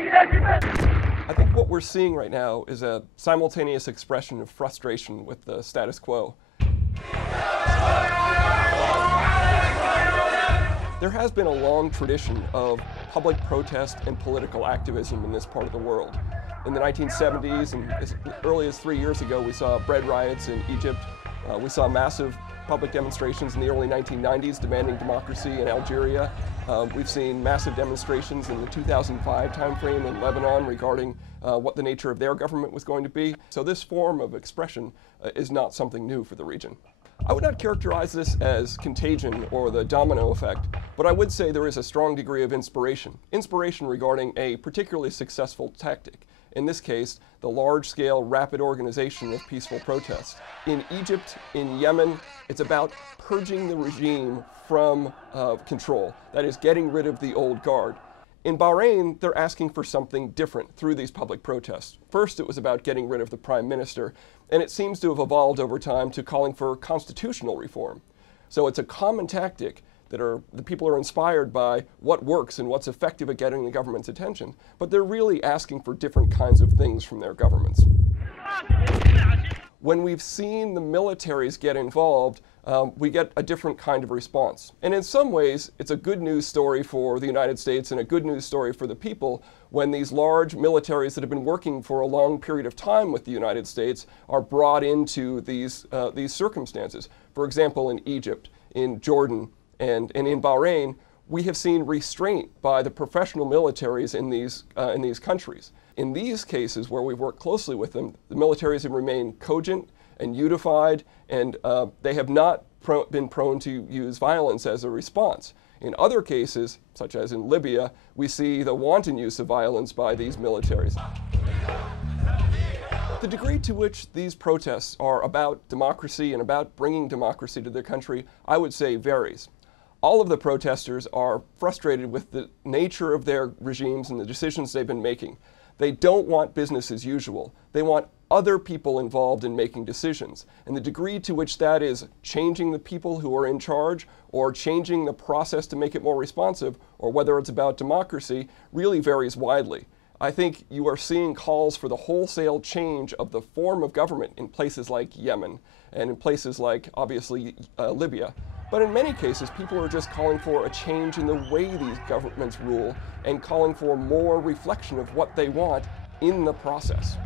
I think what we're seeing right now is a simultaneous expression of frustration with the status quo. There has been a long tradition of public protest and political activism in this part of the world. In the 1970s and as early as 3 years ago, we saw bread riots in Egypt. We saw massive public demonstrations in the early 1990s demanding democracy in Algeria. We've seen massive demonstrations in the 2005 timeframe in Lebanon regarding what the nature of their government was going to be. So this form of expression is not something new for the region. I would not characterize this as contagion or the domino effect, but I would say there is a strong degree of inspiration. Inspiration regarding a particularly successful tactic. In this case, the large-scale, rapid organization of peaceful protests. In Egypt, in Yemen, it's about purging the regime from control. That is, getting rid of the old guard. In Bahrain, they're asking for something different through these public protests. First, it was about getting rid of the prime minister, and it seems to have evolved over time to calling for constitutional reform. So it's a common tactic that the people are inspired by what works and what's effective at getting the government's attention, but they're really asking for different kinds of things from their governments. When we've seen the militaries get involved, we get a different kind of response. And in some ways, it's a good news story for the United States and a good news story for the people when these large militaries that have been working for a long period of time with the United States are brought into these circumstances. For example, in Egypt, in Jordan, and in Bahrain, we have seen restraint by the professional militaries in these countries. In these cases where we've worked closely with them, the militaries have remained cogent and unified, and they have not been prone to use violence as a response. In other cases, such as in Libya, we see the wanton use of violence by these militaries. The degree to which these protests are about democracy and about bringing democracy to their country, I would say varies. All of the protesters are frustrated with the nature of their regimes and the decisions they've been making. They don't want business as usual. They want other people involved in making decisions. And the degree to which that is changing the people who are in charge or changing the process to make it more responsive, or whether it's about democracy, really varies widely. I think you are seeing calls for the wholesale change of the form of government in places like Yemen and in places like, obviously, Libya. But in many cases, people are just calling for a change in the way these governments rule and calling for more reflection of what they want in the process.